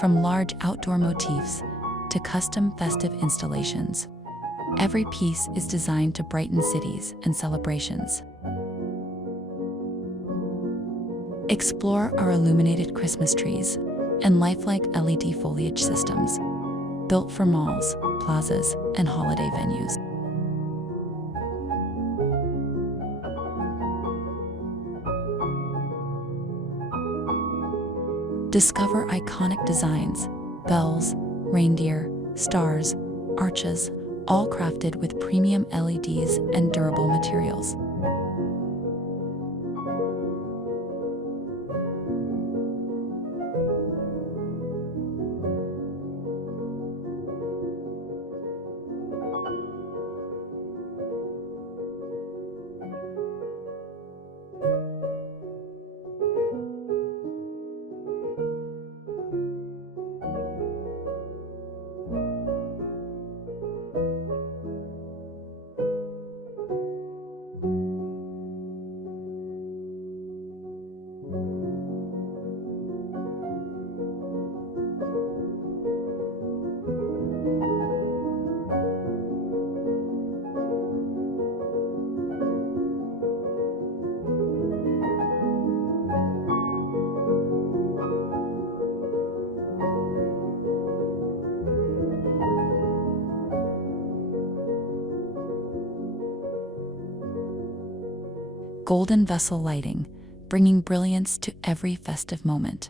From large outdoor motifs to custom festive installations, every piece is designed to brighten cities and celebrations. Explore our illuminated Christmas trees and lifelike LED foliage systems, built for malls, plazas, and holiday venues. Discover iconic designs, bells, reindeer, stars, arches, all crafted with premium LEDs and durable materials. Golden Vessel Lighting, bringing brilliance to every festive moment.